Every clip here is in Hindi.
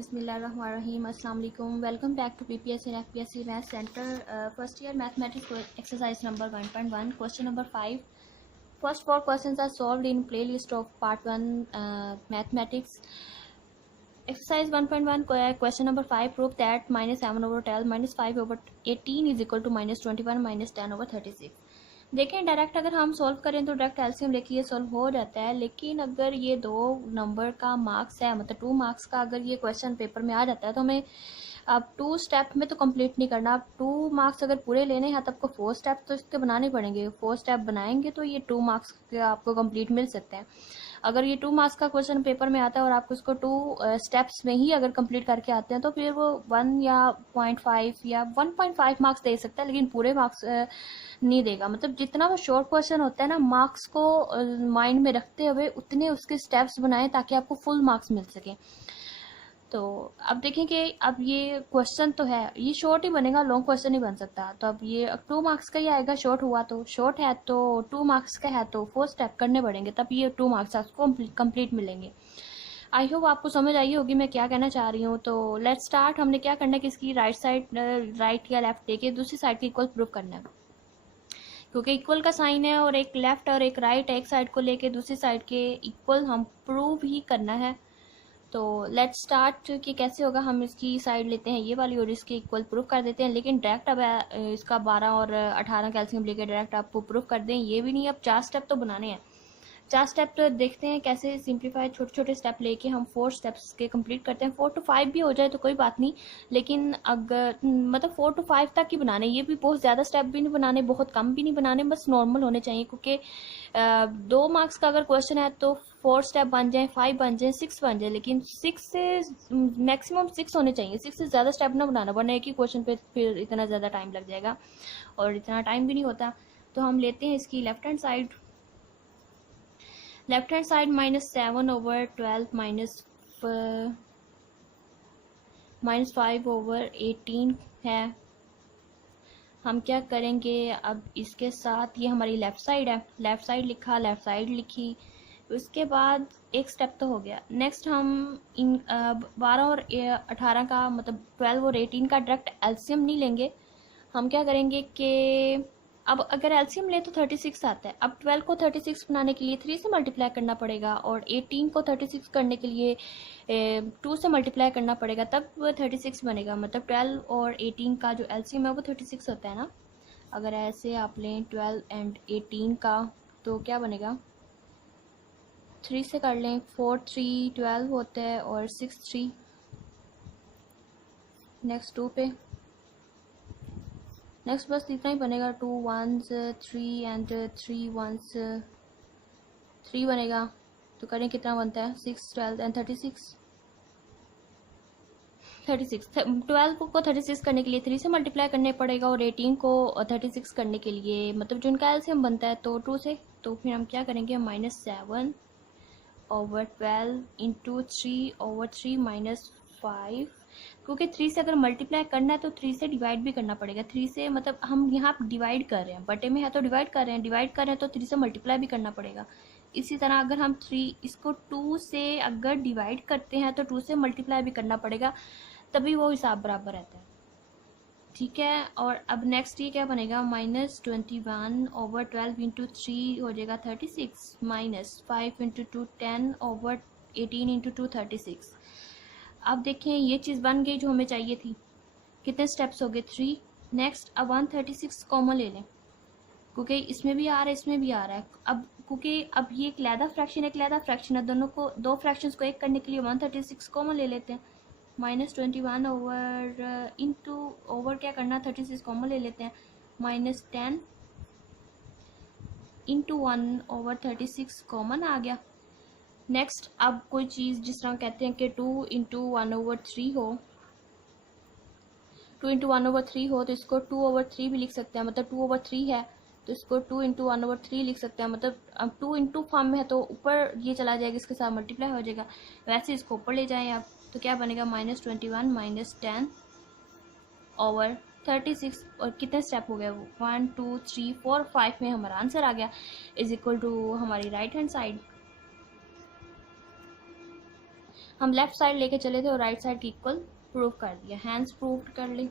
बिस्मिल्लाहिर्रहमानिर्रहीम अस्सलाम वालेकुम। Welcome back to PPS and FPSC math centre first year mathematics exercise number 1.1 question number 5। First 4 questions are solved in playlist of part 1 mathematics exercise 1.1 question number 5 prove that -7/12 -5/18 is equal to -21 -10/36। देखें डायरेक्ट अगर हम सॉल्व करें तो डायरेक्ट एलसीएम लेके ये सॉल्व हो जाता है, लेकिन अगर ये 2 नंबर का मार्क्स है, मतलब 2 मार्क्स का अगर ये क्वेश्चन पेपर में आ जाता है तो हमें अब 2 स्टेप में तो कंप्लीट नहीं करना। अब 2 मार्क्स अगर पूरे लेने हैं तो आपको 4 स्टेप तो इसके बनाने पड़ेंगे। 4 स्टेप बनाएंगे तो ये 2 मार्क्स के आपको कंप्लीट मिल सकते हैं। अगर ये 2 मार्क्स का क्वेश्चन पेपर में आता है और आप उसको 2 स्टेप्स में ही अगर कंप्लीट करके आते हैं तो फिर वो 1 या 0.5 या 1.5 मार्क्स दे सकता है, लेकिन पूरे मार्क्स नहीं देगा। मतलब जितना वो शॉर्ट क्वेश्चन होता है ना, मार्क्स को माइंड में रखते हुए उतने उसके स्टेप्स बनाएं ताकि आपको फुल मार्क्स मिल सके। तो अब देखें कि अब ये क्वेश्चन तो है, ये शॉर्ट ही बनेगा, लॉन्ग क्वेश्चन नहीं बन सकता। तो अब ये 2 मार्क्स का ही आएगा, शॉर्ट हुआ तो शॉर्ट है, तो 2 मार्क्स का है तो 4 स्टेप करने पड़ेंगे, तब ये 2 मार्क्स आपको कंप्लीट मिलेंगे। आई होप आपको समझ आई होगी मैं क्या कहना चाह रही हूँ। तो लेट्स स्टार्ट। हमने क्या करना है कि इसकी राइट साइड राइट या लेफ्ट लेके दूसरी साइड की इक्वल प्रूफ करना है, क्योंकि इक्वल का साइन है और एक लेफ्ट और एक राइट, एक साइड को लेके दूसरी साइड के इक्वल हम प्रूव ही करना है। तो लेट्स स्टार्ट कि कैसे होगा। हम इसकी साइड लेते हैं ये वाली और इसके इक्वल प्रूफ कर देते हैं, लेकिन डायरेक्ट अब इसका 12 और 18 कैल्शियम लेके डायरेक्ट आपको प्रूफ कर दें ये भी नहीं। अब 4 स्टेप तो बनाने हैं। 4 स्टेप तो देखते हैं कैसे सिंप्लीफाई, छोटे छोटे स्टेप लेके हम 4 स्टेप्स के कंप्लीट करते हैं। 4 to 5 भी हो जाए तो कोई बात नहीं, लेकिन अगर मतलब 4 to 5 तक ही बनाने, ये भी बहुत ज़्यादा स्टेप भी नहीं बनाने, बहुत कम भी नहीं बनाने, बस नॉर्मल होने चाहिए। क्योंकि 2 मार्क्स का अगर क्वेश्चन है तो 4 स्टेप बन जाए, 5 बन जाए, 6 बन जाए, लेकिन 6 से मैक्सिमम 6 होने चाहिए। 6 से ज़्यादा स्टेप ना बनाना, वरना एक ही क्वेश्चन पे फिर इतना ज़्यादा टाइम लग जाएगा और इतना टाइम भी नहीं होता। तो हम लेते हैं इसकी left hand side. Left hand side -7/12 -5/18 है। हम क्या करेंगे, अब इसके साथ ये हमारी लेफ्ट साइड है, लेफ्ट साइड लिखा, लेफ्ट साइड लिखी। उसके बाद एक स्टेप तो हो गया। नेक्स्ट हम इन 12 और 18 का, मतलब 12 और 18 का डायरेक्ट एलसीएम नहीं लेंगे। हम क्या करेंगे कि अब अगर एलसीएम ले तो 36 आता है। अब 12 को 36 बनाने के लिए 3 से मल्टीप्लाई करना पड़ेगा और 18 को 36 करने के लिए 2 से मल्टीप्लाई करना पड़ेगा, तब 36 बनेगा। मतलब 12 और 18 का जो एलसीएम है वो 36 होता है ना। अगर ऐसे आप लें 12 एंड 18 का तो क्या बनेगा, 3 से कर लें, 4 3 12 होता है और 6 3। नेक्स्ट 2 पे, नेक्स्ट बस इतना ही बनेगा। 2 1s 3 एंड 3 1s 3 बनेगा। तो करें कितना बनता है, 6 12 एंड 36। 12 को 36 करने के लिए 3 से मल्टीप्लाई करने पड़ेगा और 18 को 36 करने के लिए, मतलब जो उनका एलसीएम बनता है तो 2 से। तो फिर हम क्या करेंगे, -7/12 इंटू 3/3 -5, क्योंकि 3 से अगर मल्टीप्लाई करना है तो 3 से डिवाइड भी करना पड़ेगा। 3 से मतलब हम यहाँ डिवाइड कर रहे हैं, बटे में है तो डिवाइड कर रहे हैं, डिवाइड कर रहे हैं तो 3 से मल्टीप्लाई भी करना पड़ेगा। इसी तरह अगर हम 3 इसको 2 से अगर डिवाइड करते हैं तो 2 से मल्टीप्लाई भी करना पड़ेगा, तभी वो हिसाब बराबर रहता है। ठीक है। और अब नेक्स्ट ये क्या बनेगा, -21/12 इंटू 3 हो जाएगा 36, -5 इंटू 2 10/18 इंटू 2 36। अब देखें ये चीज़ बन गई जो हमें चाहिए थी। कितने स्टेप्स हो गए, 3। नेक्स्ट अब 136 कॉमन ले लें, क्योंकि इसमें भी आ रहा है इसमें भी आ रहा है। अब क्योंकि अब ये एक लैदा फ्रैक्शन एक लैदा फ्रैक्शन है, दोनों को, 2 फ्रैक्शंस को एक करने के लिए 136 कॉमन ले लेते हैं। -21 ओवर इंटू ओवर क्या करना, 36 कॉमन ले लेते हैं, -10 इंटू 1/36 कॉमन आ गया। नेक्स्ट अब कोई चीज़ जिस तरह कहते हैं कि 2 इंटू 1/3 हो, 2 इंटू 1/3 हो तो इसको 2/3 भी लिख सकते हैं। मतलब 2/3 है तो इसको 2 इंटू 1/3 लिख सकते हैं। मतलब अब 2 इंटू फॉर्म में है तो ऊपर ये चला जाएगा, इसके साथ मल्टीप्लाई हो जाएगा। वैसे इसको ऊपर ले जाएं आप तो क्या बनेगा, -21 -10/36। और कितने स्टेप हो गए वो, 1 2 3 4 5 में हमारा आंसर आ गया, इज इक्वल टू हमारी राइट हैंड साइड। हम लेफ्ट साइड लेके चले थे और राइट साइड इक्वल प्रूव कर दिया, हैंस प्रूव कर ली।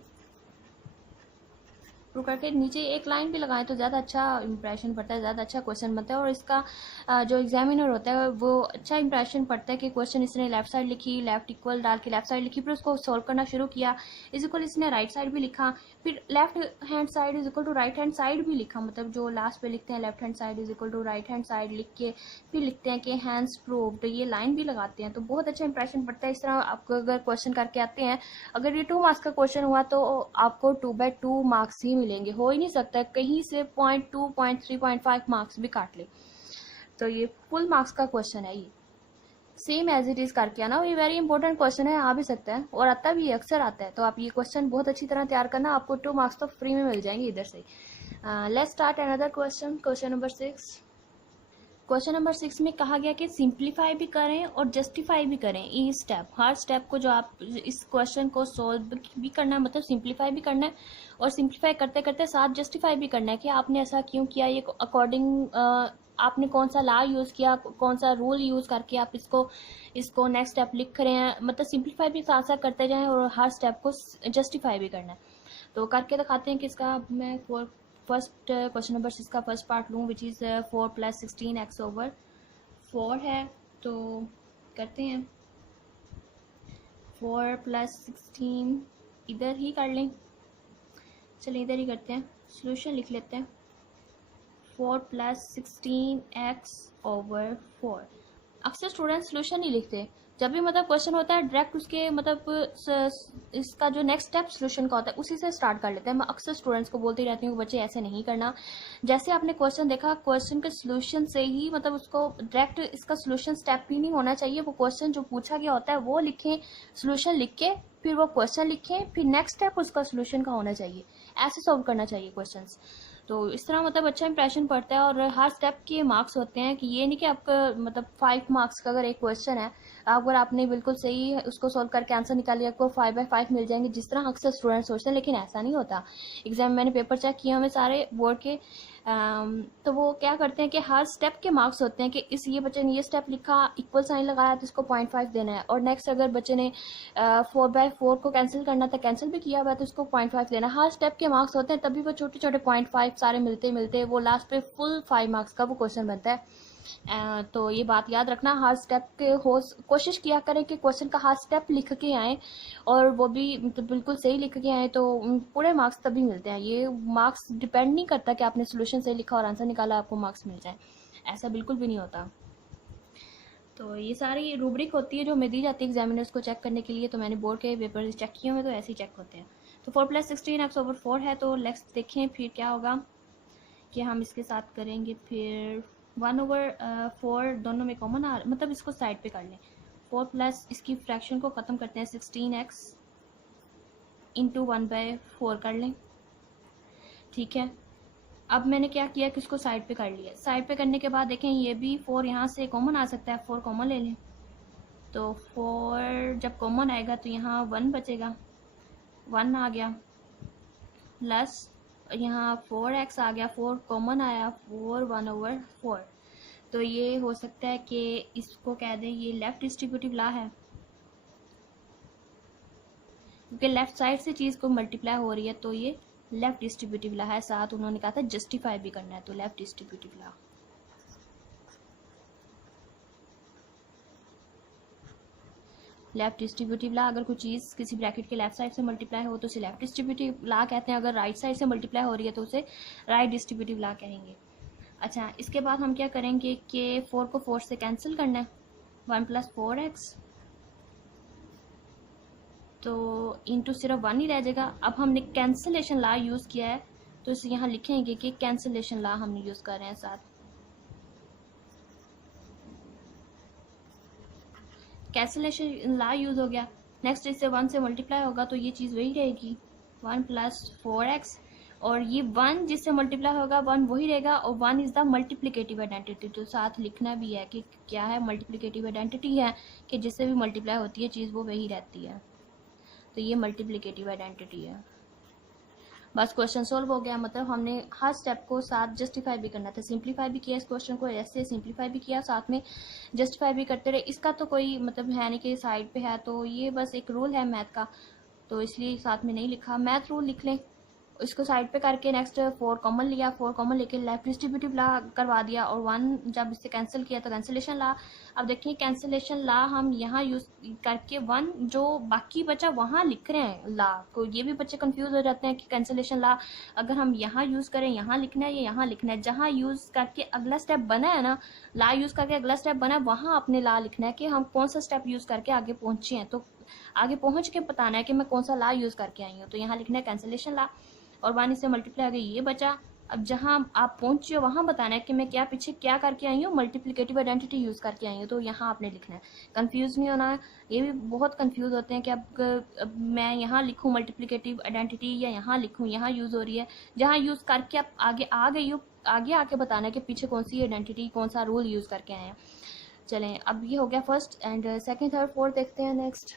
प्रूव करके नीचे एक लाइन भी लगाएं तो ज़्यादा अच्छा इंप्रेशन पड़ता है, ज़्यादा अच्छा क्वेश्चन बनता है। और इसका जो एग्जामिनर होता है वो अच्छा इंप्रेशन पड़ता है कि क्वेश्चन इसने लेफ्ट साइड लिखी, लेफ्ट इक्वल डाल के लेफ्ट साइड लिखी, फिर उसको सॉल्व करना शुरू किया, इज इक्वल इसने राइट साइड भी लिखा, फिर left hand side is equal to right hand side भी लिखा, मतलब जो लास्ट पे लिखते हैं left hand side is equal to right hand side लिख के फिर लिखते हैं कि हैंस प्रूव्ड, ये लाइन भी लगाते हैं तो बहुत अच्छा इंप्रेशन पड़ता है। इस तरह आपको अगर क्वेश्चन करके आते हैं, अगर ये 2 मार्क्स का क्वेश्चन हुआ तो आपको 2/2 मार्क्स ही मिलेंगे, हो ही नहीं सकता कहीं से 0.2 0.3 0.5 मार्क्स भी काट ले। तो ये फुल मार्क्स का क्वेश्चन है, ये सेम एज इट इज करके आना, ये वेरी इंपॉर्टेंट क्वेश्चन है, आ भी सकता है और आता भी अक्सर आता है। तो आप ये क्वेश्चन बहुत अच्छी तरह तैयार करना, आपको 2 मार्क्स तो फ्री में मिल जाएंगे इधर से। Let's start another question, question number 6। Question number 6 में कहा गया कि सिंप्लीफाई भी करें और जस्टिफाई भी करें, ई स्टेप, हर स्टेप को जो आप इस क्वेश्चन को सॉल्व भी करना है, मतलब सिंप्लीफाई भी करना है और सिंप्लीफाई करते करते साथ जस्टिफाई भी करना है कि आपने ऐसा क्यों किया, ये अकॉर्डिंग आपने कौन सा लॉ यूज़ किया, कौन सा रूल यूज़ करके आप इसको नेक्स्ट स्टेप लिख रहे हैं, मतलब सिंप्लीफाई भी साथ साथ करते जाएं और हर स्टेप को जस्टिफाई भी करना है। तो करके दिखाते हैं कि इसका मैं फर्स्ट क्वेश्चन नंबर 6 का फर्स्ट पार्ट लूँ, विच इज़ 4 + 16x/4 है। तो करते हैं 4 + 16 इधर ही कर लें, चलिए इधर ही करते हैं, सॉल्यूशन लिख लेते हैं 4 + 16x/4। अक्सर स्टूडेंट सॉल्यूशन नहीं लिखते, जब भी मतलब क्वेश्चन होता है डायरेक्ट उसके मतलब इसका जो नेक्स्ट स्टेप सॉल्यूशन का होता है उसी से स्टार्ट कर लेते हैं। मैं अक्सर स्टूडेंट्स को बोलती रहती हूँ कि बच्चे ऐसे नहीं करना, जैसे आपने क्वेश्चन देखा क्वेश्चन के सॉल्यूशन से ही, मतलब उसको डायरेक्ट इसका सॉल्यूशन स्टेप भी नहीं होना चाहिए, वो क्वेश्चन जो पूछा गया होता है वो लिखें, सॉल्यूशन लिख के फिर वो क्वेश्चन लिखें, फिर नेक्स्ट स्टेप उसका सॉल्यूशन का होना चाहिए, ऐसे सॉल्व करना चाहिए क्वेश्चंस। तो इस तरह मतलब अच्छा इंप्रेशन पड़ता है और हर स्टेप के मार्क्स होते हैं, कि ये नहीं कि आपका मतलब 5 मार्क्स का अगर एक क्वेश्चन है, अगर आपने बिल्कुल सही उसको सॉल्व करके आंसर निकाल लिया आपको 5/5 मिल जाएंगे, जिस तरह अक्सर स्टूडेंट सोचते हैं, लेकिन ऐसा नहीं होता। एग्जाम मैंने पेपर चेक किए हमें सारे बोर्ड के, तो वो क्या करते हैं कि हर स्टेप के मार्क्स होते हैं, कि ये बच्चे ने ये स्टेप लिखा, इक्वल साइन लगाया तो इसको 0.5 देना है, और नेक्स्ट अगर बच्चे ने 4/4 को कैंसिल करना था, कैंसिल भी किया हुआ तो इसको 0.5 देना है। हर स्टेप के मार्क्स होते हैं, तभी वो छोटे छोटे 0.5 सारे मिलते मिलते वो लास्ट पे फुल 5 मार्क्स का वो क्वेश्चन बनता है। तो ये बात याद रखना, हर स्टेप के कोशिश किया करें कि क्वेश्चन का हर स्टेप लिख के आए, और वो भी मतलब बिल्कुल सही लिख के आए, तो पूरे मार्क्स तभी मिलते हैं। ये मार्क्स डिपेंड नहीं करता कि आपने सोल्यूशन सही लिखा और आंसर निकाला आपको मार्क्स मिल जाए, ऐसा बिल्कुल भी नहीं होता। तो ये सारी रूब्रिक होती है जो हमें दी जाती है एग्जामिनर्स को चेक करने के लिए, तो मैंने बोर्ड के पेपर चेक किए हुए तो ऐसे ही चेक होते हैं। तो 4 + 16x/4 है, तो नेक्स्ट देखें फिर क्या होगा कि हम इसके साथ करेंगे फिर 1/4 दोनों में कॉमन आ, मतलब इसको साइड पे कर लें, 4 प्लस इसकी फ्रैक्शन को ख़त्म करते हैं 16x × 1/4 कर लें, ठीक है। अब मैंने क्या किया कि इसको साइड पे कर लिया, साइड पे करने के बाद देखें ये भी 4 यहाँ से कॉमन आ सकता है, 4 कॉमन ले लें, तो 4 जब कॉमन आएगा तो यहाँ 1 बचेगा, 1 आ गया, प्लस यहाँ 4x आ गया, 4 कॉमन आया, 4 1/4। तो ये हो सकता है कि इसको कह दें ये लेफ्ट डिस्ट्रीब्यूटिव लॉ है, क्योंकि लेफ्ट साइड से चीज़ को मल्टीप्लाई हो रही है, तो ये लेफ्ट डिस्ट्रीब्यूटिव लॉ है। साथ उन्होंने कहा था जस्टिफाई भी करना है, तो left distributive law. Left distributive law, अगर कोई चीज़ किसी ब्रैकेट के लेफ्ट साइड से मल्टीप्लाई हो तो उसे लेफ्ट डिस्ट्रीब्यूटिव लॉ कहते हैं, अगर राइट साइड से मल्टीप्लाई हो रही है तो उसे राइट डिस्ट्रीब्यूटिव लॉ कहेंगे। अच्छा, इसके बाद हम क्या करेंगे कि 4 को 4 से कैंसिल करना है, 1 + 4x, तो इंटू सिर्फ 1 ही रह जाएगा। अब हमने कैंसिलेशन लॉ यूज़ किया है, तो इसे यहाँ लिखेंगे कि कैंसिलेशन लॉ हमने यूज़ कर रहे हैं साथ, कैंसिलेशन लॉ यूज़ हो गया। नेक्स्ट इससे 1 से मल्टीप्लाई होगा तो ये चीज़ वही रहेगी, 1 + 4x, और ये 1 जिससे मल्टीप्लाई होगा 1 वही रहेगा, और 1 इज़ द मल्टीप्लिकेटिव आइडेंटिटी, तो साथ लिखना भी है कि क्या है, मल्टीप्लिकेटिव आइडेंटिटी है कि जिससे भी मल्टीप्लाई होती है चीज़ वो वही रहती है, तो ये मल्टीप्लिकेटिव आइडेंटिटी है। बस क्वेश्चन सोल्व हो गया। मतलब हमने हर स्टेप को साथ जस्टिफाई भी करना था, सिंप्लीफाई भी किया इस क्वेश्चन को, ऐसे सिंप्लीफाई भी किया, साथ में जस्टिफाई भी करते रहे। इसका तो कोई मतलब है नहीं कि साइड पे है, तो ये बस एक रूल है मैथ का, तो इसलिए साथ में नहीं लिखा। मैथ रूल लिख लें, इसको साइड पे करके नेक्स्ट 4 कॉमन लिया, 4 कॉमन लेके लेफ्ट डिस्ट्रीब्यूटिव ला करवा दिया, और 1 जब इससे कैंसिल किया तो कैंसिलेशन ला। अब देखिए कैंसिलेशन ला हम यहाँ यूज करके 1 जो बाकी बचा वहाँ लिख रहे हैं ला, तो ये भी बच्चे कंफ्यूज हो जाते हैं कि कैंसिलेशन ला अगर हम यहाँ यूज करें यहाँ लिखना है या यहाँ लिखना है। जहाँ यूज करके अगला स्टेप बना है ना, ला यूज करके अगला स्टेप बना है, वहाँ अपने ला लिखना है कि हम कौन सा स्टेप यूज करके आगे पहुंचे हैं। तो आगे पहुंच के बताना है कि मैं कौन सा ला यूज करके आई हूँ, तो यहाँ लिखना है कैंसिलेशन ला, और 1 से मल्टीप्लाई आ गई, ये बचा। अब जहां आप पहुंचे हो वहां बताना है कि मैं क्या पीछे क्या करके आई हूँ, मल्टीप्लिकेटिव आइडेंटिटी यूज करके आई हूँ, तो यहाँ आपने लिखना है। कंफ्यूज नहीं होना है, ये भी बहुत कंफ्यूज होते हैं कि अब मैं यहाँ लिखूँ मल्टीप्लिकेटिव आइडेंटिटी या यहाँ लिखूँ, यहाँ यूज हो रही है, जहाँ यूज करके आप आगे आ गई हो, आगे आके बताना है कि पीछे कौन सी आइडेंटिटी कौन सा रूल यूज करके आए हैं। चलें, अब ये हो गया first, and second third fourth देखते हैं नेक्स्ट।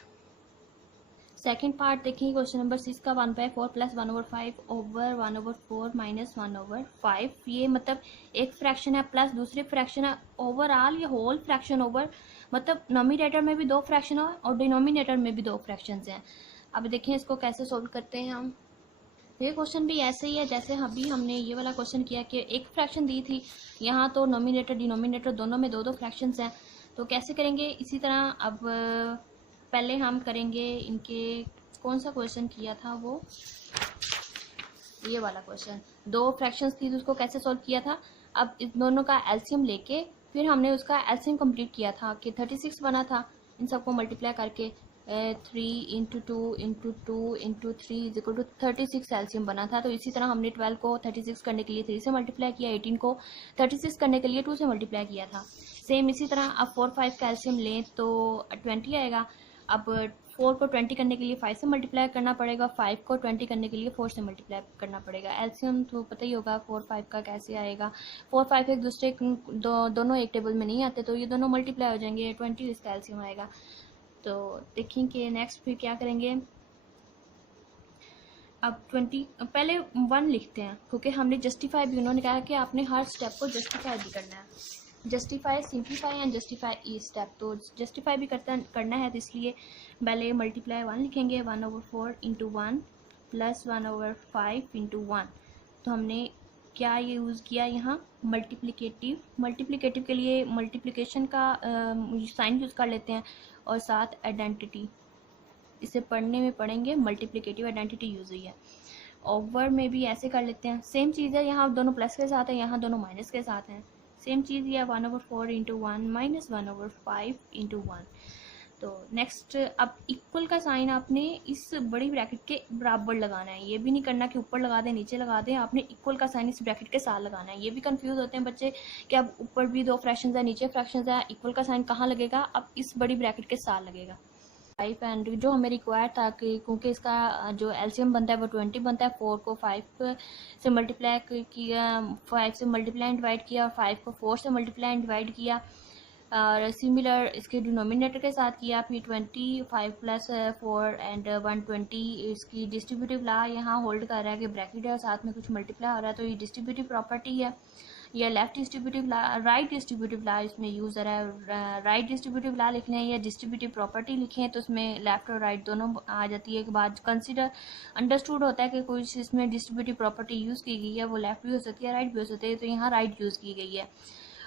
सेकेंड पार्ट देखिए क्वेश्चन नंबर 6 का 1/4 प्लस 1/5 ओवर 1/4 माइनस 1/5। ये मतलब एक फ्रैक्शन है प्लस दूसरी फ्रैक्शन है, ओवरऑल ये होल फ्रैक्शन ओवर, मतलब नोमिनेटर में भी 2 फ्रैक्शन है और डिनोमिनेटर में भी 2 फ्रैक्शंस हैं। अब देखें इसको कैसे सोल्व करते हैं हम। ये क्वेश्चन भी ऐसे ही है जैसे अभी हमने ये वाला क्वेश्चन किया कि एक फ्रैक्शन दी थी, यहाँ तो नोमिनेटर डिनोमिनेटर दोनों में 2-2 फ्रैक्शंस हैं, तो कैसे करेंगे इसी तरह। अब पहले हम करेंगे इनके, कौन सा क्वेश्चन किया था वो, ये वाला क्वेश्चन, 2 फ्रैक्शंस थी तो उसको कैसे सॉल्व किया था। अब इस दोनों का एलसीएम लेके फिर हमने उसका एलसीएम कंप्लीट किया था कि 36 बना था, इन सबको मल्टीप्लाई करके 3 into 2 into 2 into 3 is equal to 36 LCM बना था। तो इसी तरह हमने 12 को 36 करने के लिए 3 से मल्टीप्लाई किया, 18 को 36 करने के लिए 2 से मल्टीप्लाई किया था। सेम इसी तरह अब 4 5 का एलसीएम लें तो 20 आएगा। अब 4 को 20 करने के लिए 5 से मल्टीप्लाई करना पड़ेगा, 5 को 20 करने के लिए 4 से मल्टीप्लाई करना पड़ेगा। एलसीएम तो पता ही होगा 4 5 का कैसे आएगा, 4 5 एक दूसरे दोनों एक टेबल में नहीं आते, तो ये दोनों मल्टीप्लाई हो जाएंगे, 20 इसका एलसीएम आएगा। तो देखें कि नेक्स्ट फिर क्या करेंगे। अब 20 पहले 1 लिखते हैं क्योंकि हमने जस्टिफाई भी, उन्होंने कहा कि आपने हर स्टेप को जस्टिफाई भी करना है, justify simplify and justify E step. तो जस्टिफाई भी करना है, तो इसलिए पहले मल्टीप्लाई 1 लिखेंगे, 1/4 इंटू 1 प्लस 1/5 इंटू 1। तो हमने क्या ये यूज़ किया यहाँ, मल्टीप्लिकेटिव के लिए मल्टीप्लिकेशन का साइन यूज़ कर लेते हैं, और साथ आइडेंटिटी, इसे पढ़ने में पढ़ेंगे मल्टीप्लिकेटिव आइडेंटिटी यूज़ हुई है। ओवर में भी ऐसे कर लेते हैं, सेम चीज़ है, यहाँ दोनों प्लस के साथ है, यहाँ दोनों माइनस के साथ हैं, सेम चीज़ ये 1/4 इंटू 1 माइनस 1/5 इंटू 1। तो नेक्स्ट अब इक्वल का साइन आपने इस बड़ी ब्रैकेट के बराबर लगाना है, ये भी नहीं करना कि ऊपर लगा दें नीचे लगा दें, आपने इक्वल का साइन इस ब्रैकेट के साथ लगाना है। ये भी कंफ्यूज होते हैं बच्चे कि अब ऊपर भी 2 फ्रैक्शंस है नीचे फ्रैक्शंस है, इक्वल का साइन कहाँ लगेगा, अब इस बड़ी ब्रैकेट के साथ लगेगा। 5 एंड जो हमें रिक्वायर था कि क्योंकि इसका जो एलसीएम बनता है वो 20 बनता है, 4 को 5 से मल्टीप्लाई किया, 5 से मल्टीप्लाई डिवाइड किया, और 5 को 4 से मल्टीप्लाई डिवाइड किया, और सिमिलर इसके डिनोमिनेटर के साथ किया, फिर 25 प्लस 4 एंड 120 इसकी डिस्ट्रीब्यूटिव ला यहाँ होल्ड कर रहा है कि ब्रैकेट है और साथ में कुछ मल्टीप्लाई हो रहा है, तो ये डिस्ट्रीब्यूटिव प्रॉपर्टी है, या left distributive law, right distributive law इसमें यूज़ हो रहा है। राइट डिस्ट्रीब्यूटिव ला लिखना है या डिस्ट्रीब्यूटिव प्रॉपर्टी लिखें तो उसमें लेफ्ट और राइट दोनों आ जाती है। एक बात कंसिडर अंडरस्टूड होता है कि कोई इसमें डिस्ट्रीब्यूटिव प्रॉपर्टी यूज़ की गई है, वो लेफ्ट भी हो सकती है राइट भी हो सकती है, तो यहाँ राइट यूज़ की गई है।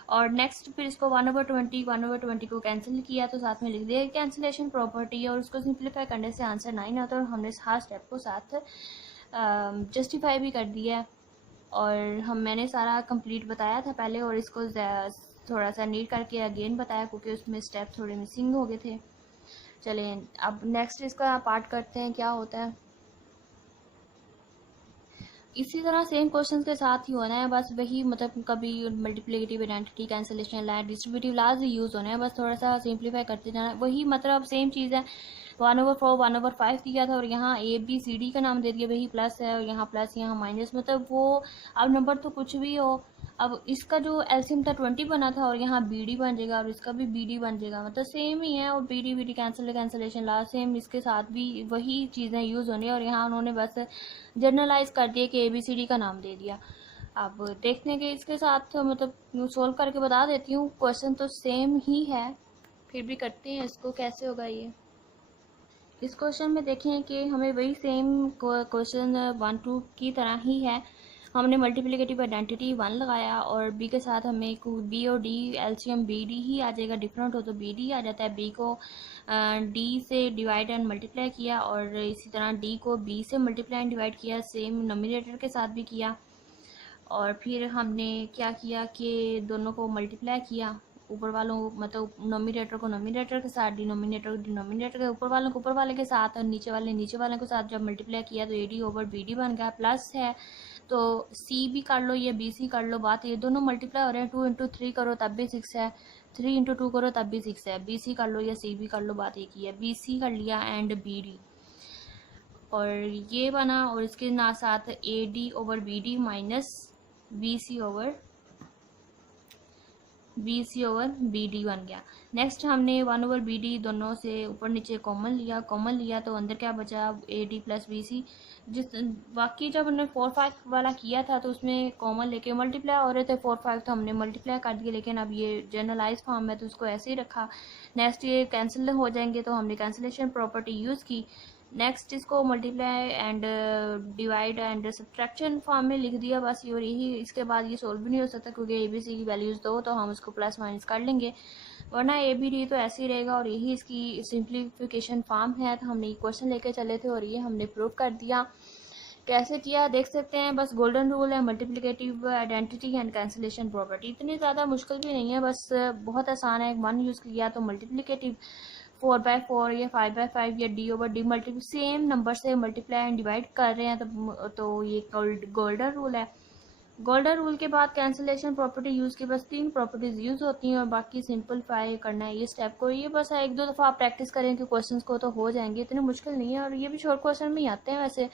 और नेक्स्ट फिर इसको 1/20 को कैंसिल किया तो साथ में लिख दिया कैंसिलेशन प्रॉपर्टी, और उसको सिंप्लीफाई करने से आंसर 9 आता है, और हमने हर स्टेप को साथ जस्टिफाई भी कर दिया है। और मैंने सारा कंप्लीट बताया था पहले, और इसको थोड़ा सा नीट करके अगेन बताया क्योंकि उसमें स्टेप थोड़े मिसिंग हो गए थे। चलें अब नेक्स्ट इसका पार्ट करते हैं क्या होता है। इसी तरह सेम क्वेश्चन के साथ ही होना है, बस वही मतलब कभी मल्टीप्लिकेटिव आइडेंटिटी कैंसिलेशन ला डिस्ट्रीब्यूटिव लाज यूज़ होने हैं, बस थोड़ा सा सिंप्लीफाई करते जाना, वही मतलब सेम चीज़ है। 1/4 1/5 दिया था और यहाँ ABCD का नाम दे दिया, वही प्लस है और यहाँ प्लस यहाँ माइनस, मतलब वो अब नंबर तो कुछ भी हो, अब इसका जो एलसीएम था 20 बना था और यहाँ बीडी बन जाएगा और इसका भी बीडी बन जाएगा, मतलब सेम ही है। और बीडी बीडी कैंसलेशन ला सेम, इसके साथ भी वही चीज़ें यूज़ होनी है। और यहाँ उन्होंने बस जनरलाइज कर दिया कि ABCD का नाम दे दिया। अब देखने के इसके साथ मतलब सोल्व करके बता देती हूँ। क्वेश्चन तो सेम ही है, फिर भी करते हैं इसको, कैसे होगा ये। इस क्वेश्चन में देखें कि हमें वही सेम क्वेश्चन 1 2 की तरह ही है। हमने मल्टीप्लिकेटिव आइडेंटिटी 1 लगाया और बी के साथ हमें बी और डी एलसीएम बी डी ही आ जाएगा, डिफरेंट हो तो बी डी आ जाता है। बी को डी से डिवाइड एंड मल्टीप्लाई किया और इसी तरह डी को बी से मल्टीप्लाई एंड डिवाइड किया, सेम नोमिनेटर के साथ भी किया। और फिर हमने क्या किया कि दोनों को मल्टीप्लाई किया, ऊपर वालों मतलब नोमिनेटर को नोमिनेटर के साथ, डिनोमिनेटर को डिनोमिनेटर के, ऊपर वालों को ऊपर वाले के साथ और नीचे वाले के साथ जब मल्टीप्लाई किया तो AD ओवर BD बन गया। प्लस है तो C भी कर लो या BC कर लो, बात ये दोनों मल्टीप्लाई हो रहे हैं। 2 × 3 करो तब भी 6 है, 3 × 2 करो तब भी 6 है। BC कर लो या C भी कर लो, बात एक ही है। BC कर लिया एंड BD और ये बना, और इसके ना साथ AD over BD minus BC over BD बन गया। नेक्स्ट हमने 1 ओवर BD दोनों से ऊपर नीचे कॉमन लिया तो अंदर क्या बचा, AD प्लस BC। जिस बाकी जब हमने 4 5 वाला किया था तो उसमें कॉमन लेके मल्टीप्लाई हो रहे थे, 4 5 तो हमने मल्टीप्लाई कर दिए, लेकिन अब ये जनरलाइज फॉर्म है तो उसको ऐसे ही रखा। नेक्स्ट ये कैंसिल हो जाएंगे तो हमने कैंसिलेशन प्रॉपर्टी यूज़ की। नेक्स्ट इसको multiply and divide and subtraction form में लिख दिया बस। और यही, इसके बाद ये सोल्व भी नहीं हो सकता क्योंकि ABC की वैल्यूज़ दो तो हम उसको प्लस माइनस कर लेंगे, वरना ABD तो ऐसे ही रहेगा। और यही इसकी सिंप्लीफिकेशन फॉर्म है। तो हमने ये क्वेश्चन लेके चले थे और ये हमने प्रूव कर दिया। कैसे किया देख सकते हैं, बस गोल्डन रूल है, multiplicative identity and cancellation property. इतनी ज़्यादा मुश्किल भी नहीं है, बस बहुत आसान है। 1 यूज़ किया तो मल्टीप्लिकेटिव 4/4 या 5/5 या D over D multiply same number से मल्टीप्लाई एंड डिवाइड कर रहे हैं तो ये गोल्डन रूल है। गोल्डन रूल के बाद कैंसिलेशन प्रॉपर्टी यूज़ की बस 3 प्रॉपर्टीज यूज़ होती हैं और बाकी सिंपलीफाई करना है ये स्टेप को। ये बस 1-2 दफ़ा आप प्रैक्टिस करें कि क्वेश्चंस को तो हो जाएंगे, इतने मुश्किल नहीं है। और ये भी शॉर्ट क्वेश्चन में ही आते हैं वैसे,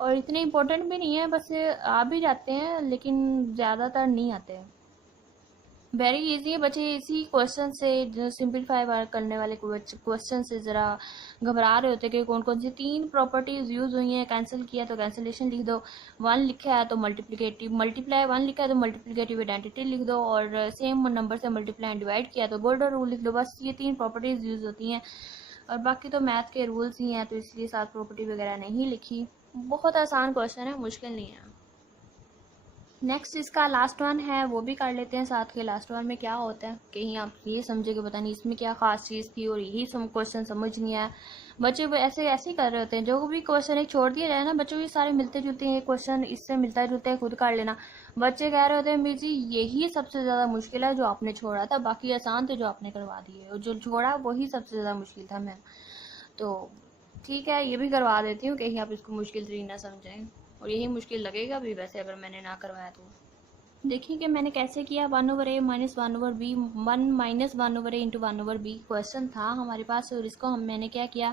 और इतने इंपॉर्टेंट भी नहीं है, बस आ भी जाते हैं लेकिन ज़्यादातर नहीं आते हैं। वेरी इजी है बच्चे। इसी क्वेश्चन से जो सिंपलीफाई करने वाले क्वेश्चन से ज़रा घबरा रहे होते कि कौन कौन सी 3 प्रॉपर्टीज यूज़ हुई हैं। कैंसिल किया तो कैंसिलेशन लिख दो, 1 लिखा है तो मल्टीप्लाई 1 लिखा है तो मल्टीप्लिकेटिव आइडेंटिटी लिख दो, और सेम नंबर से मल्टीप्लाई एंड डिवाइड किया तो गोल्डन रूल लिख दो। बस ये 3 प्रॉपर्टीज यूज़ होती हैं और बाकी तो मैथ के रूल्स ही हैं, तो इसलिए 7 प्रॉपर्टी वगैरह नहीं लिखी। बहुत आसान क्वेश्चन है, मुश्किल नहीं है। नेक्स्ट इसका लास्ट वन है, वो भी कर लेते हैं साथ के। लास्ट वन में क्या होता है, कहीं आप ये समझे कि पता नहीं इसमें क्या खास चीज़ थी और यही क्वेश्चन समझ नहीं आया। बच्चे ऐसे ही कर रहे होते हैं, जो भी क्वेश्चन एक छोड़ दिया जाए ना बच्चों, ये सारे मिलते जुलते हैं क्वेश्चन, इससे मिलता जुलता है, खुद कर लेना। बच्चे कह रहे होते हैं मीर जी यही सबसे ज़्यादा मुश्किल है जो आपने छोड़ा था, बाकी आसान थे जो आपने करवा दिए, और जो छोड़ा वही सबसे ज़्यादा मुश्किल था मैम। तो ठीक है, ये भी करवा देती हूँ, कहीं आप इसको मुश्किल तरीन ना समझें, और यही मुश्किल लगेगा भी वैसे अगर मैंने ना करवाया तो। देखिए कि मैंने कैसे किया। 1 over A minus 1 over B 1 minus 1 over A into 1 over B question था हमारे पास, और इसको मैंने क्या किया,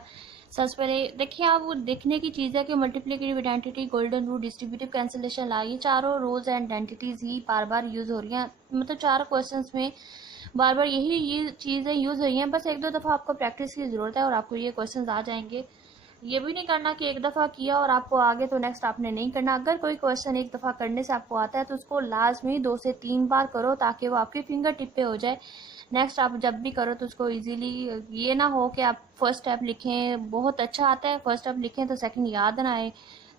सबसे पहले देखिए आप वो देखने की चीज़ है कि multiplicative identity, golden rule, distributive cancellation law, ये चारों रोल्स एंड आइडेंटिटीज़ ही बार बार यूज़ हो रही हैं, मतलब 4 क्वेश्चन में बार बार ये चीज़ें यूज़ हुई हैं। बस 1-2 दफ़ा आपको प्रैक्टिस की ज़रूरत है और आपको ये क्वेश्चन आ जाएंगे। ये भी नहीं करना कि एक दफ़ा किया और आपको आगे तो नेक्स्ट आपने नहीं करना। अगर कोई क्वेश्चन एक दफ़ा करने से आपको आता है तो उसको लाजमी 2 से 3 बार करो ताकि वो आपके फिंगर टिप पे हो जाए। नेक्स्ट आप जब भी करो तो उसको इजीली, ये ना हो कि आप फर्स्ट स्टेप लिखें, बहुत अच्छा आता है फर्स्ट स्टेप लिखें तो सेकंड याद ना आए,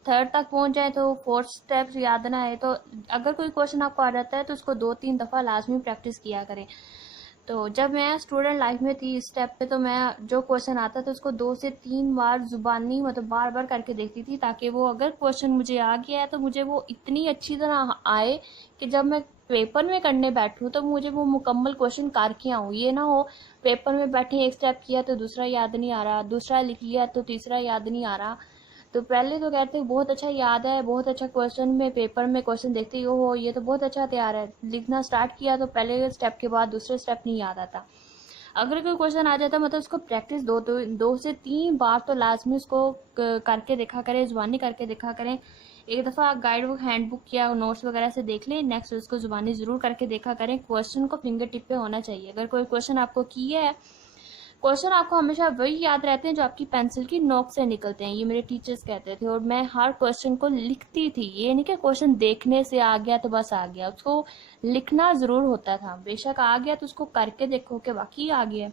थर्ड तक पहुंच जाए तो फोर्थ स्टेप याद ना आए। तो अगर कोई क्वेश्चन आपको आ जाता है तो उसको 2-3 दफ़ा लाजमी प्रैक्टिस किया करें। तो जब मैं स्टूडेंट लाइफ में थी इस स्टेप पे, तो मैं जो क्वेश्चन आता था उसको 2 से 3 बार जुबानी मतलब बार बार करके देखती थी, ताकि वो अगर क्वेश्चन मुझे आ गया है तो मुझे वो इतनी अच्छी तरह आए कि जब मैं पेपर में करने बैठूँ तो मुझे वो मुकम्मल क्वेश्चन करके आऊँ। ये ना हो पेपर में बैठे एक स्टेप किया तो दूसरा याद नहीं आ रहा, दूसरा लिख लिया तो तीसरा याद नहीं आ रहा। तो पहले तो कहते बहुत अच्छा याद है, बहुत अच्छा क्वेश्चन में पेपर में क्वेश्चन देखते ही हो ये तो बहुत अच्छा तैयार है, लिखना स्टार्ट किया तो पहले स्टेप के बाद दूसरे स्टेप नहीं याद आता। अगर कोई क्वेश्चन आ जाता मतलब उसको प्रैक्टिस 2 से 3 बार तो लाजमी उसको करके देखा करें, जुबानी करके देखा करें। एक दफ़ा गाइड बुक, हैंड बुक या नोट्स वगैरह से देख लें। नेक्स्ट उसको ज़ुबानी ज़रूर करके देखा करें। क्वेश्चन को फिंगर टिप पे होना चाहिए। अगर कोई क्वेश्चन आपको किया है, क्वेश्चन आपको हमेशा वही याद रहते हैं जो आपकी पेंसिल की नोक से निकलते हैं, ये मेरे टीचर्स कहते थे। और मैं हर क्वेश्चन को लिखती थी। ये नहीं कि क्वेश्चन देखने से आ गया तो बस आ गया, उसको लिखना ज़रूर होता था। बेशक आ गया तो उसको करके देखो कि वाकई आ गया।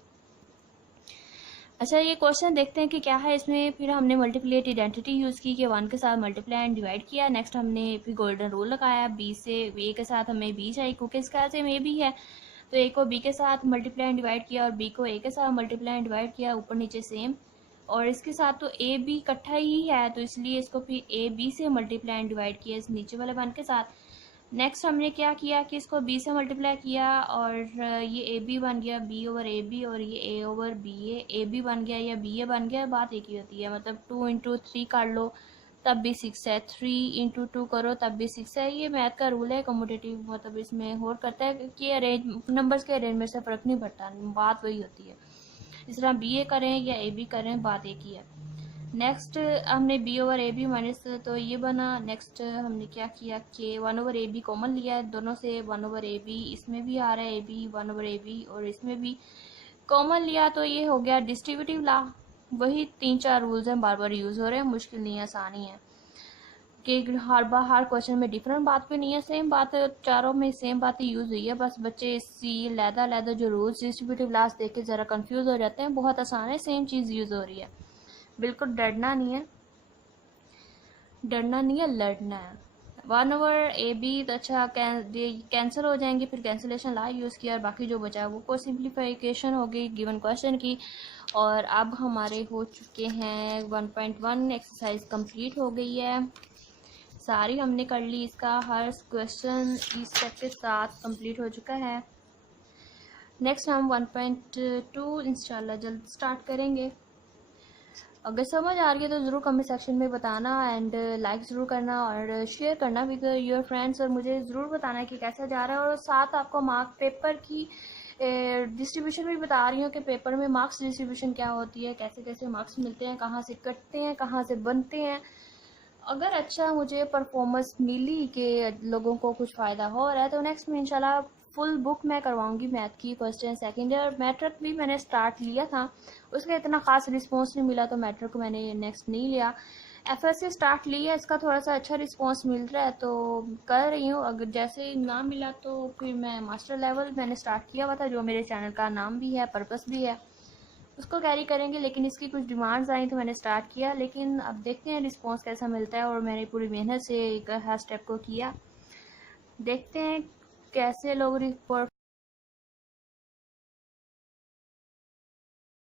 अच्छा, ये क्वेश्चन देखते हैं कि क्या है इसमें। फिर हमने मल्टीप्लिकेट आइडेंटिटी यूज़ की कि 1 के साथ मल्टीप्लाई एंड डिवाइड किया। नेक्स्ट हमने फिर गोल्डन रूल लगाया। बी से ए के साथ हमें बी चाहिए क्योंकि इसका सेम ए भी है, तो ए को बी के साथ मल्टीप्लाई एंड डिवाइड किया और बी को ए के साथ मल्टीप्लाई एंड डिवाइड किया, ऊपर नीचे सेम। और इसके साथ तो ए बी इकट्ठा ही है, तो इसलिए इसको फिर ए बी से मल्टीप्लाई एंड डिवाइड किया इस नीचे वाले 1 के साथ। नेक्स्ट हमने क्या किया कि इसको बी से मल्टीप्लाई किया और ये ए बी बन गया बी ओवर ए बी, और ये ए ओवर बी ए बी बन गया या बी ए बन गया, बात एक ही होती है। मतलब 2 इंटू 3 कर लो तब भी 6 है, 3 इंटू 2 करो तब भी 6 है। ये मैथ का रूल है कम्यूटेटिव, मतलब इसमें होर करता है कि अरेंज नंबर्स के अरेंजमेंट से फ़र्क नहीं पड़ता, बात वही होती है। इस तरह बी ए करें या ए बी करें, बात एक ही है। नेक्स्ट हमने B over A B minus, तो ये बना। नेक्स्ट हमने क्या किया कि 1 ओवर ए बी कॉमन लिया दोनों से। 1 ओवर ए बी इसमें भी आ रहा है, A B 1 over A B, और इसमें भी कॉमन लिया, तो ये हो गया डिस्ट्रीब्यूटिव लॉ। वही 3-4 रूल्स हैं, बार बार यूज़ हो रहे हैं, मुश्किल नहीं है, आसान ही है कि हर क्वेश्चन में डिफरेंट बात भी नहीं है, सेम बात चारों में सेम बातें यूज़ हुई है। बस बच्चे इसी लैदा जो रूल्स डिस्ट्रीब्यूटिव लॉस देख के ज़रा कंफ्यूज हो जाते हैं। बहुत आसान है, सेम चीज़ यूज़ हो रही है, बिल्कुल डरना नहीं है, लड़ना है। 1 ओवर ए बी तो अच्छा कैंसिल हो जाएंगे, फिर कैंसिलेशन ला यूज़ किया और बाकी जो बचा है वो को सिंप्लीफिकेशन हो गई गिवन क्वेश्चन की। और अब हमारे हो चुके हैं 1.1 एक्सरसाइज कंप्लीट हो गई है सारी, हमने कर ली। इसका हर क्वेश्चन इस स्टेप के साथ कंप्लीट हो चुका है। नेक्स्ट हम 1.2 इंशाल्लाह जल्द स्टार्ट करेंगे। अगर समझ आ रही है तो ज़रूर कमेंट सेक्शन में बताना, एंड लाइक ज़रूर करना और शेयर करना विद योर फ्रेंड्स, और मुझे ज़रूर बताना कि कैसा जा रहा है। और साथ आपको मार्क पेपर की डिस्ट्रीब्यूशन भी बता रही हूँ कि पेपर में मार्क्स डिस्ट्रीब्यूशन क्या होती है, कैसे कैसे मार्क्स मिलते हैं, कहाँ से कटते हैं, कहाँ से बनते हैं। अगर अच्छा मुझे परफॉर्मेंस मिली कि लोगों को कुछ फ़ायदा हो रहा है तो नेक्स्ट में इंशाल्लाह फुल बुक मैं करवाऊंगी मैथ की, first and second year. Matric भी मैंने स्टार्ट लिया था, उसका इतना ख़ास रिस्पॉन्स नहीं मिला तो मैट्रिक को मैंने नेक्स्ट नहीं लिया। एफएससी स्टार्ट लिया, इसका थोड़ा सा अच्छा रिस्पॉन्स मिल रहा है तो कर रही हूँ। अगर जैसे ना मिला तो फिर मैं मास्टर लेवल मैंने स्टार्ट किया हुआ था, जो मेरे चैनल का नाम भी है, पर्पस भी है, उसको कैरी करेंगे। लेकिन इसकी कुछ डिमांड्स आई तो मैंने स्टार्ट किया, लेकिन अब देखते हैं रिस्पॉन्स कैसा मिलता है। और मैंने पूरी मेहनत से हर स्टेप को किया, देखते हैं कैसे लोग रिपोर्ट